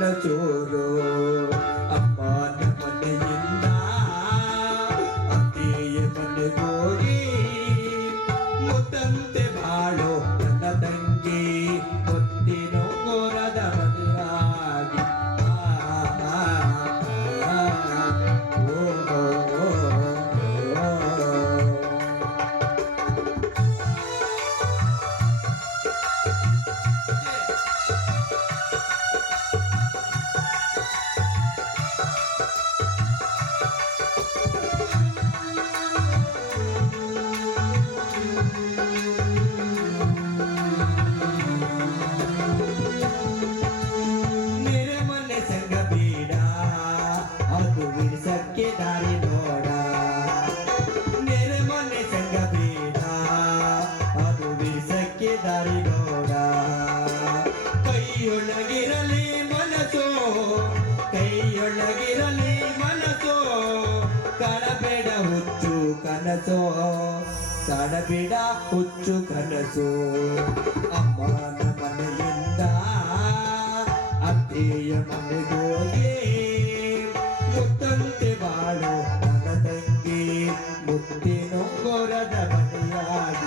ನನ್ನ ಚೂರು ಅಮ್ಮನ ಮನೆಯಿಂದ ಅತ್ತೆಯ ಮನೆಗೋಗಿ ಮುತ್ತಂತೆ ಬಾಳೋ ನನ್ನ ತಂಗಿ ಮುತ್ತಿನ ಗೋರದ ಮದುವಾಗಿ ದಾರಿ ನೋಡ ನೆರೆಮನೆ ಸಂಗ ಬೇಡ ಅದು ಬಿಡಿಸಕ್ಕೆ ದಾರಿ ನೋಡ ಕೈಯೊಳಗಿರಲಿ ಮನಸ್ಸೋ ಕೈಯೊಳಗಿರಲಿ ಮನಸ್ಸೋ ಕಾಣಬೇಡ ಹುಚ್ಚು ಕನಸೋ ಕಾಣಬೇಡ ಹುಚ್ಚು ಕನಸು ಅಮ್ಮನ ಮನೆ